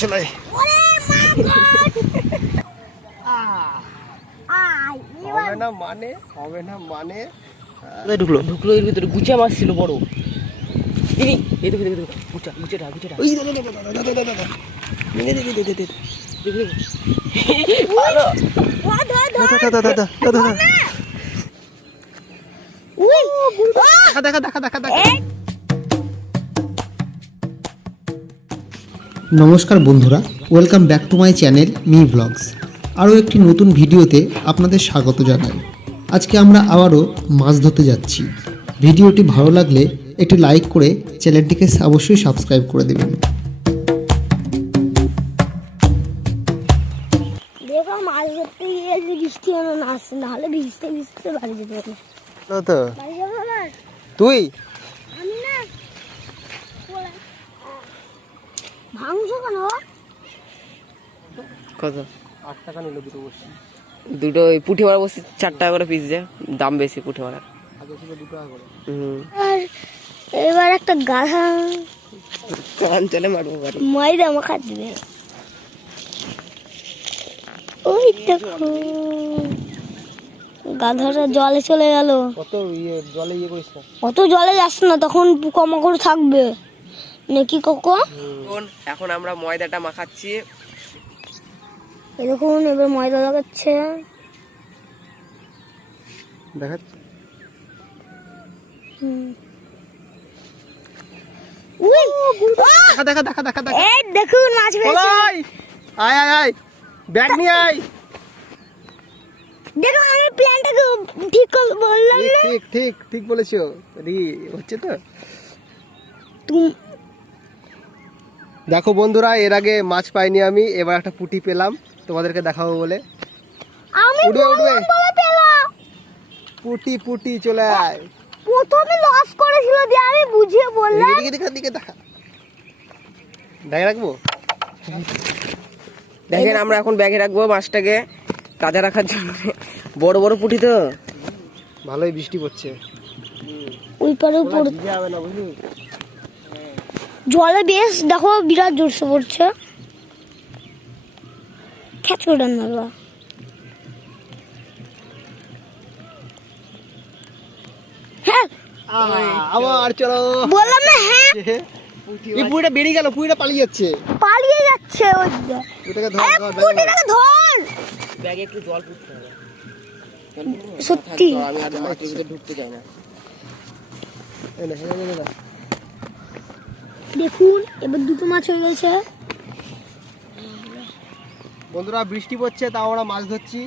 চলাই হবে না মানে ঢুকলো এর ভিতরে গুচা মাছ ছিল বড়। এই দেখো গুচাটা নমস্কার বন্ধুরা, welcome back to my channel me blogs. আরও একটি নতুন ভিডিওতে আপনাদের স্বাগত জানাই। আজকে আমরা আবারও মাছ ধরতে যাচ্ছি। ভিডিওটি ভালো লাগলে একটি লাইক করে চ্যানেলটিকে অবশ্যই সাবস্ক্রাইব করে দেবেন। দেখো মাছ ধরতে গিয়ে বৃষ্টি হলো না, আসছে না হলে ভিজতে বাড়ি যেতে পারি। তো তুই আমি না ভাঙছো কেন? কত 8 টাকা নিল দুটো ওই পুঁটি মারা বসে 4 টাকা করে পিস যায়, দাম বেশি পুঁটি মারা। আগে ছিল 2 টাকা করে। আর এবার একটা গাধা কান চলে মারবো বাড়ি ময়দা মাখা দিবে। ওই দেখো গাধাটা জলে চলে গেল। কত জলে করিস না, অত জলে যাস না, তখন পোকামাকড় থাকবে নাকি কোকো। এখন আমরা ময়দাটা মাখাচ্ছি। এরকম এবার ময়দা লাগাচ্ছে, দেখাচ্ছি। দেখুন মাছ পেয়েছে। আয় ব্যাগ নিয়ে আয়। দেখো আমি প্ল্যানটাকে ঠিক করে বললাম না? ঠিক বলেছো। হচ্ছে তো। দেখো বন্ধুরা, এর আগে মাছ পাইনি আমি, এবার একটা পুঁটি পেলাম, তোমাদেরকে দেখাবো বলে। আমি উঠবে পেলাম পুঁটি চলে আয়। প্রথমে লস করেছিল দিয়ে আমি বুঝিয়ে বললাম। দিকে দেখা রাখবো। দেখেন আমরা এখন ব্যাগে রাখবো মাছটাকে কাজা রাখার জন্য। বড় পুঁটি তো, ভালোই বৃষ্টি পড়ছে। ওই পারে যাবে না বুঝলি, জলে বেশ দেখো বিরাট জোরসে পড়ছে। খ্যাচ করে মারবা। হ্যাঁ আবার চলো বললাম না। হ্যাঁ এই পুঁটিটা বেরিয়ে গেল, পুঁটিটা পালিয়ে যাচ্ছে ওই পুঁটিটাকে ধর। ব্যাগে একটু জল পুড়তে হবে সত্যি। আমি আর মাটির ভিতরে ঢুকতে চাই না। দেখুন এবার দুটো মাছ হয়ে গেছে। বন্ধুরা বৃষ্টি পড়ছে, তাও আমরা মাছ ধরছি।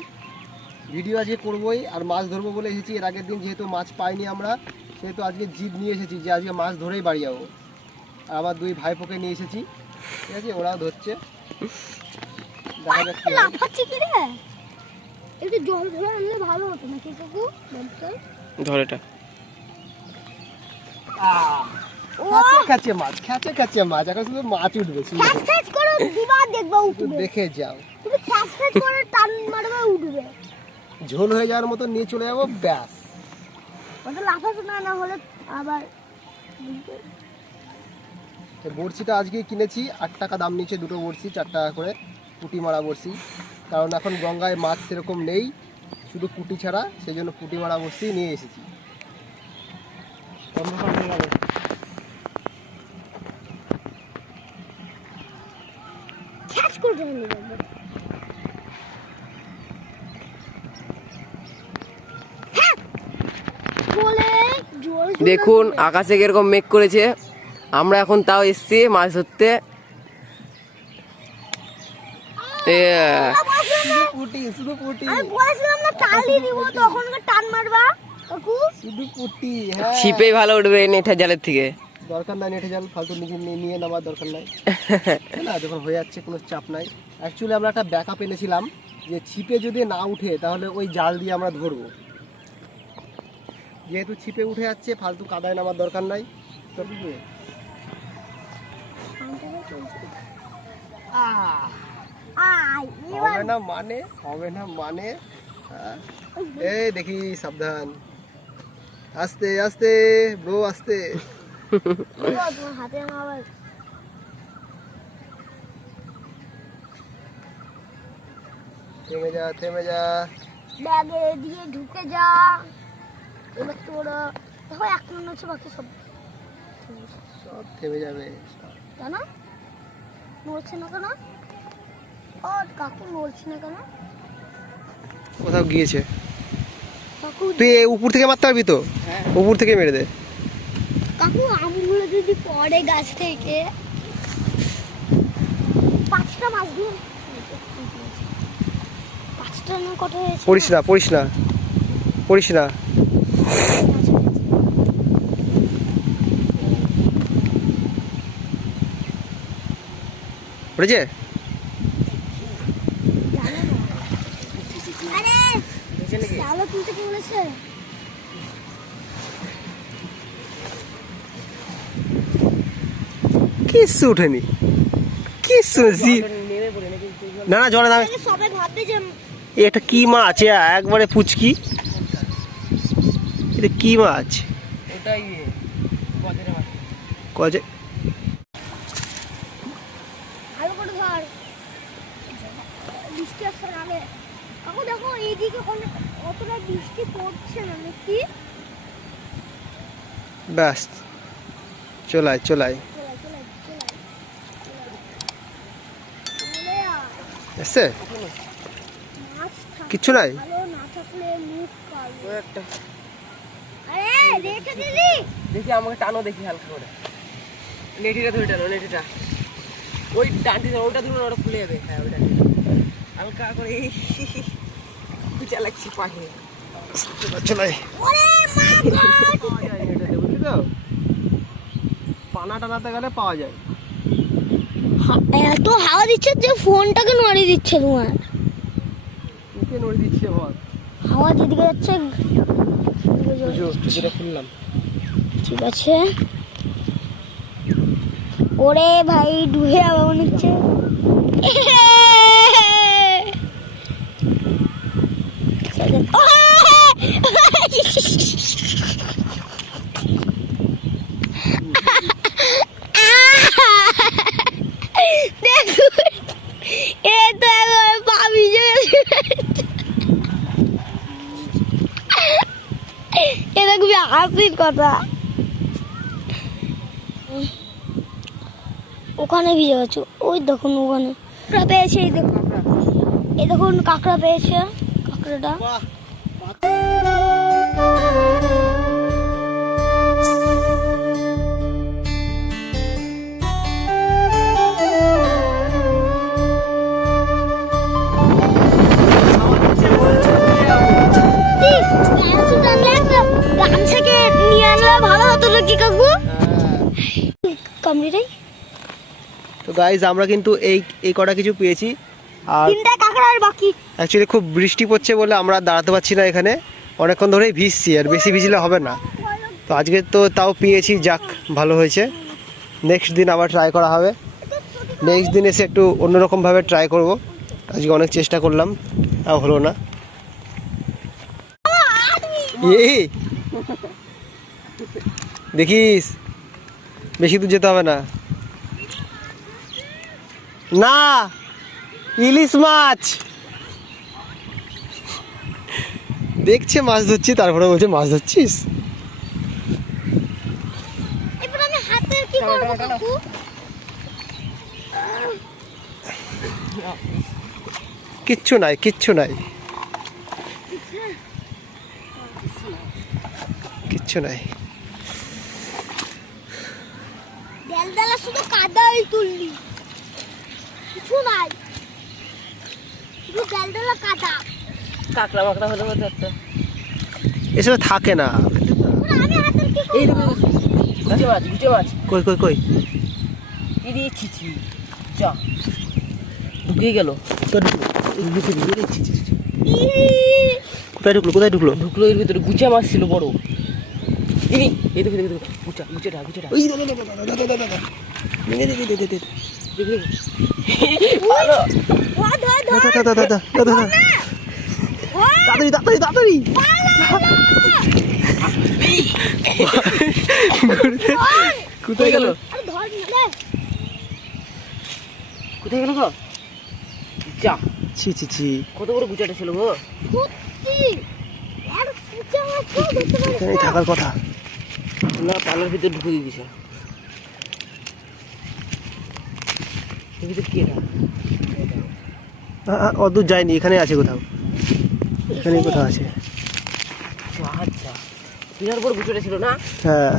ভিডিও আজকে করবোই, আর মাছ ধরবো বলে এসেছি। এর আগের দিন যেহেতু মাছ পাইনি আমরা, সেহেতু আজকে জিদ নিয়ে এসেছি যে আজকে মাছ ধরেই বাড়ি যাবো। আর আমার 2 ভাইপোকে নিয়ে এসেছি, ঠিক আছে, ওরাও ধরছে। দেখা যাক কি হয়। একটু জল ধরে আনলে ভালো হতো নাকি কাকু? ধর এটা। খ্যাচে মাছ, এখন শুধু মাছ উঠবে। খ্যাচ করে দুবার দেখবা উঠবে, দেখে যাও। তুমি খ্যাচ করে টান মারবে উঠবে। ঝোল হয়ে যাওয়ার মতো নিয়ে চলে যাবো, ব্যাস। ওটা লাফাতে না হলে আবার। বড়শিটা আজকে কিনেছি, 8 টাকা দাম নিচ্ছে দুটো বড়শি, 4 টাকা করে পুঁটি মারা বড়শি। কারণ এখন গঙ্গায় মাছ সেরকম নেই, শুধু পুঁটি ছাড়া, সেই জন্য পুঁটি মারা বড়শি নিয়ে এসেছি। দেখুন আকাশে কিরকম মেঘ করেছে, আমরা এখন তাও এসছি মাছ ধরতে। ছিপেই ভালো উঠবে নেটের জালের থেকে। দরকার নাই নেটে জাল, ফালতু নিয়ে নামার দরকার নাই না, যখন হয়ে যাচ্ছে কোনো চাপ নাই। অ্যাকচুয়ালি আমরা একটা ব্যাকআপ এনেছিলাম যে ছিপে যদি না উঠে তাহলে ওই জাল দিয়ে আমরা ধরবো। যেহেতু ছিপে উঠে যাচ্ছে, ফালতু কাদায় নামার দরকার নাই। হবে না মানে এই দেখি, সাবধান, আস্তে আস্তে ব্রো, আস্তে। থেমে যা থেমে যা। ব্যাগে দিয়ে ঢুকে যা। এবার তোর দেখো 1 মিনিট হচ্ছে, বাকি সব সব থেমে যাবে। কেন নড়ছে না কেন? ও কাকু নড়ছে না কেন? কোথাও গিয়েছে। কাকু তুই উপর থেকে মারতে পারবি তো? উপর থেকে মেরে দে। কাকু আমগুলো যদি পড়ে গাছ থেকে 5টা মাছ দিয়ে 5টা না কত হয়েছে? পড়িস না পড়িস না পড়িস না। পড়েছে? আরে চালো তুলতে কি বলেছে? কিচ্ছু উঠেনি, কিচ্ছু না। না জলে নামে। সবাই ভাববে যে এটা কি মাছ? একবারে পুচকি। এটা কি মাছ? কজে ভালো করে ধর, বৃষ্টি আসছে নামে। কাকু দেখো এইদিকে অতটা বৃষ্টি পড়ছে না নাকি? ব্যাস চলাই চলাই এসছে। কিচ্ছু নাই। ভালো না থাকলে মুখ কালো। আরে রেখে দিলি? দেখি আমাকে টানো, দেখি হালকা করে। নেটিটা ধরে টানো, নেটিটা। ওই ডান্ডিটা ওটা ধরুন, ওটা খুলে যাবে। হ্যাঁ ওইটা হালকা করে চালাচ্ছি পাখি। চলাই। ওরে মা গো! বুঝলি তো, পানা টানাতে গেলে পাওয়া যায়। এত হাওয়া দিচ্ছে যে ফোনটাকে নড়িয়ে দিচ্ছে তোমার। ওকে নড়ে দিচ্ছে বল। হাওয়া যেদিকে যাচ্ছে যেটা খুললাম। ঠিক আছে। ওরে ভাই ডুবে যাবে মনে হচ্ছে। এটা খুবই হাসির কথা। ওখানে ভিজে গেছে, ওই দেখুন ওখানে কাঁকড়া পেয়েছে। এই দেখুন কাঁকড়া পেয়েছে, কাঁকড়াটা। গামছাকে নিয়ে আনলে ভালো হতো নাকি কাকু? কমপ্লিট। তো গাইজ আমরা কিন্তু এই কটা কিছু পেয়েছি। আর 3টা কাঁকড়া আর বাকি। অ্যাকচুয়ালি খুব বৃষ্টি পড়ছে বলে আমরা দাঁড়াতে পারছি না এখানে, অনেকক্ষণ ধরেই ভিজছি, আর বেশি ভিজলে হবে না। তো আজকে তো তাও পেয়েছি, যাক ভালো হয়েছে। নেক্সট দিন আবার ট্রাই করা হবে। নেক্সট দিন এসে একটু অন্যরকমভাবে ট্রাই করব। আজকে অনেক চেষ্টা করলাম, তাও হলো না। এই দেখিস, বেশি দূর যেতে হবে না। না ইলিশ মাছ দেখছে, মাছ ধরছি, তারপরে বলছে মাছ ধরছিস। এবার আমি হাতের কি করব কাকু? কিচ্ছু নাই, কিচ্ছু নাই, কিচ্ছু নাই। দেলদেলা শুধু কাদাই তুললি, কিছু নাই, শুধু দেলদেলা কাদা। কাঁকড়া মাকড়া হলে হতো একটা। এসব থাকে না। আমি হাতের কি এই করব? দেখো গুটে মাছ, গুটে মাছ। কই কই কই ইরে ছিছি যা ঢুকে গেল। কোথায় ঢুকলো, কোথায় ঢুকলো? ঢুকলো এর ভিতরে, গুচা মাছ ছিল বড়। ইনি এই দেখো দেখো দেখো, গুচা গুচেটা গুচেটা। ওই দাদা দাদা দাদা দাদা দাদা দে দে দে দে দে। দেখো দেখো। ভালো। ধর ধর ধর। দাদা দাদা দাদা দাদা দাদা তাড়াতাড়ি তাড়াতাড়ি তাড়াতাড়ি। কোথায় গেল? আরে ধর না রে। কোথায় গেল গো? যা ছি ছি ছি, কত বড় গুচাটা ছিল গো। সত্যি আর কুচা মাছ ধরতে পারে এখানেই থাকার কথা। না পালার ভিতর ঢুকে দিয়ে দিছে। এর ভিতর কি এটা? অদূর যায়নি, এখানে আছে কোথাও, এখানেই কোথাও আছে। আচ্ছা বিরাট বড় গুচাটা ছিল না? হ্যাঁ।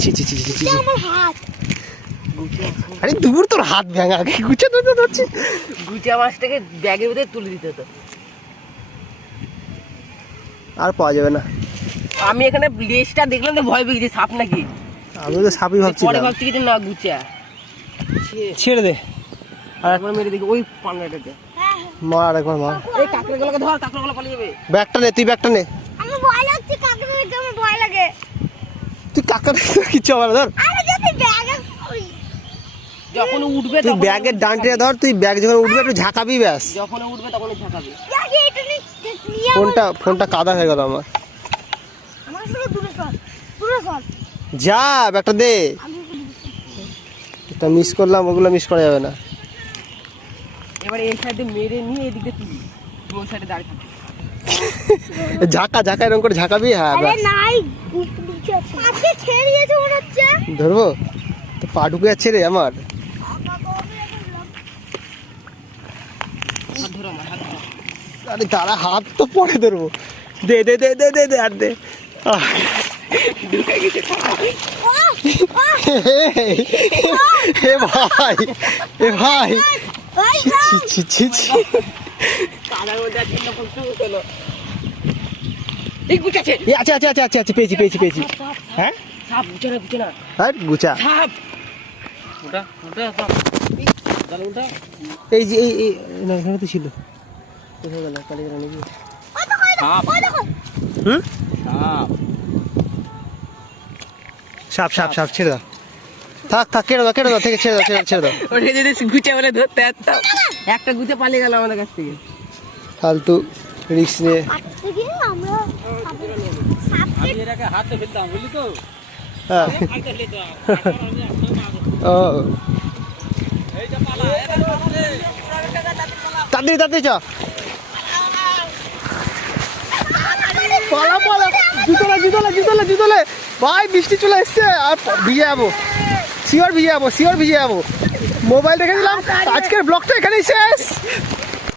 ছি ছি ছি ছি ছি। আমার হাত গুচা, আরে দূর, তোর হাত ভাঙা, আগে গুছা ধরতে ধরছি। গুচা মাছটাকে ব্যাগের ভিতরে তুলে দিতে হতো। আর পাওয়া যাবে না। আমি এখানে লেজটা দেখলাম তো ভয় পেয়ে গেছি, সাপ নাকি। আমি তো সাপই পরে ভাবছিলাম। ভাবছি কি যে না গুচা। ছেড়ে দে, আর একবার মেরে দেখি ওই পান্নাটাকে। মার আরেকবার মার। এই কাকড়াগুলোকে ধর, কাকড়াগুলো পালিয়ে যাবে। ব্যাগটা নে, তুই ব্যাগটা নে। আমার ভয় লাগছে, কাকড়া দেখতে আমার ভয় লাগে। তুই কাকা কিচ্ছু হবে না, ধর। আরে যদি ব্যাগ যখন উঠবে তুই তখন ব্যাগের ডান্টিটা ধর, তুই ব্যাগ যখন উঠবে একটু ঝাঁকাবি ব্যাস। যখন উঠবে তখনই ঝাঁকাবে। ব্যাগে এটা নিয়ে ফোনটা কাদা হয়ে গেল আমার। আমার শুধু দূরে সর, দূরে সর। যা ব্যাগটা দে। আমি এটা মিস করলাম, ওগুলো মিস করা যাবে না। এবারে এই সাইডে মেরে নিয়ে এদিকে তুই ওই সাইডে দাঁড়িয়ে থাকবি। ঝাঁকা ঝাঁকা এরকম করে ঝাঁকাবি, হ্যাঁ আরে ব্যাস। নাই নিচে আছে। আজকে ছেড়ে দিয়েছে মনে হচ্ছে। ধরবো তো, পা ঢুকে যাচ্ছে রে আমার। হাত ধরো আমার, হাত ধরো। আরে দাঁড়া, হাত তো পরে ধরবো। দে দে দে দে দে দে আর দে। আহ, এ ভাই, এ ভাই, ভাই ছি ছি ছি ছি। কাদার মধ্যে আছে না পড়তে হলো। এই গুচাছে। এ আছে আছে আছে আছে আছে, পেয়েছি পেয়েছি পেয়েছি। হ্যাঁ সাপ, গুচা না, গুচা না। হ্যাঁ গুচা। সাপ। ওটা ওটা সাপ। দাঁড়া ওটা। এই যে এই না, এখানে তো ছিল। কোথায় গেল কালীরা নাকি? সাপ। হুম, সাপ। সাপ সাপ সাপ, ছেড়ে দাও। থাক থাক, কেটে দাও কেটে দাও, থেকে ছেড়ে দাও ছেড়ে দাও। ওটা যদি গুচা বলে ধরতে পারতাম। একটা গুচা পালিয়ে গেল আমাদের কাছ থেকে। ফালতু রিস্ক নিয়ে। আজকে গিয়ে আমরা সাপকে এটাকে হাতে ফেলতাম, বুঝলি তো? হ্যাঁ। ও তাড়াতাড়ি তাড়াতাড়ি চ, পালা পালা, জুতোলে জুতোলে জুতোলে জুতোলে। ভাই বৃষ্টি চলে এসছে, আর ভিজে যাবো, শিওর ভিজে যাবো, শিওর ভিজে যাবো। মোবাইল রেখে দিলাম, আজকের ব্লগটা এখানেই শেষ।